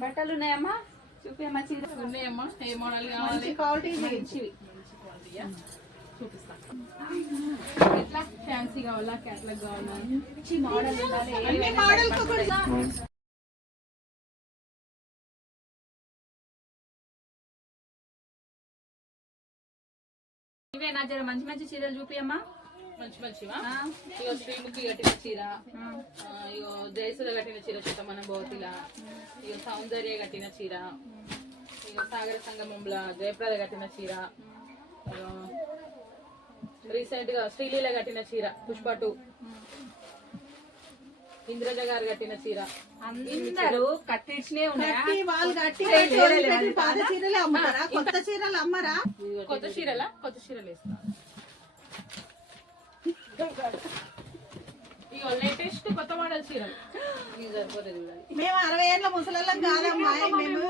బట్టలు ఉన్నాయమ్మా? చూపియమ్మా. చీర ఉన్నాయమ్మా. ఏ మోడల్ కావాలి? క్వాలిటీ మంచివి. చూపిస్తా. ఎట్లా ఫ్యాన్సీ కావాలా, క్యాట్లాగ్ కావాలా? మంచి మోడల్ ఉండాలి. ఇవేనా? జర మంచి మంచి చీరలు చూపియమ్మా. మంచి మంచివా? ఇగో శ్రీముఖి కట్టిన చీర, ఇగో జయసుధ కట్టిన చీర, మన బోతిల, ఇగో సౌందర్య కట్టిన చీర, ఇగో సాగర సంగమంలో జయప్రద కట్టిన చీర, రీసెంట్ గా శ్రీలీల కట్టిన చీర పుష్ప 2, ఇంద్రజ గారు కట్టిన చీర. అందరూ కట్టించినే కొత్త చీరలా? కొత్త చీరలు వేస్తా. ఇగో లేటెస్ట్ కొత్త మోడల్ చీరలు. ఇవి సరిపోతుంది. మేము 60 ఏళ్ళ ముసలాళ్ళం కాదమ్మా, మేము